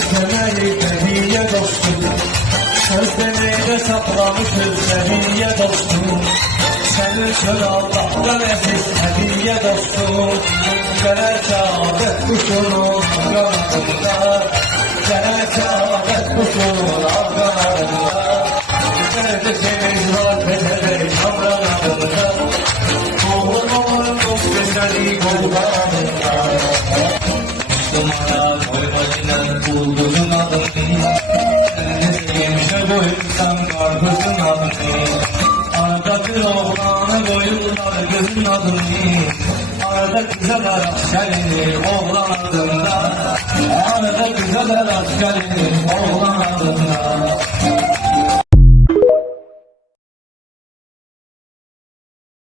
Gizlemeyi hediye dostum, söz demeyde saklamışız hediye dostum. Senin için Allah'tan eziz hediye dostum. Gene saadet kuşunun kanadında, gene saadet kuşunun kanadında. Neredesiniz var pezevenk kanadında, oğlum dost seni kullanında. Kumara koymayla buldun adını, yemişe koyursan karpuzun adını. Arada bir oğlanı koyurlar kızın adını, arada kıza da askerini oğlan adında, arada kıza da askerini oğlan adında.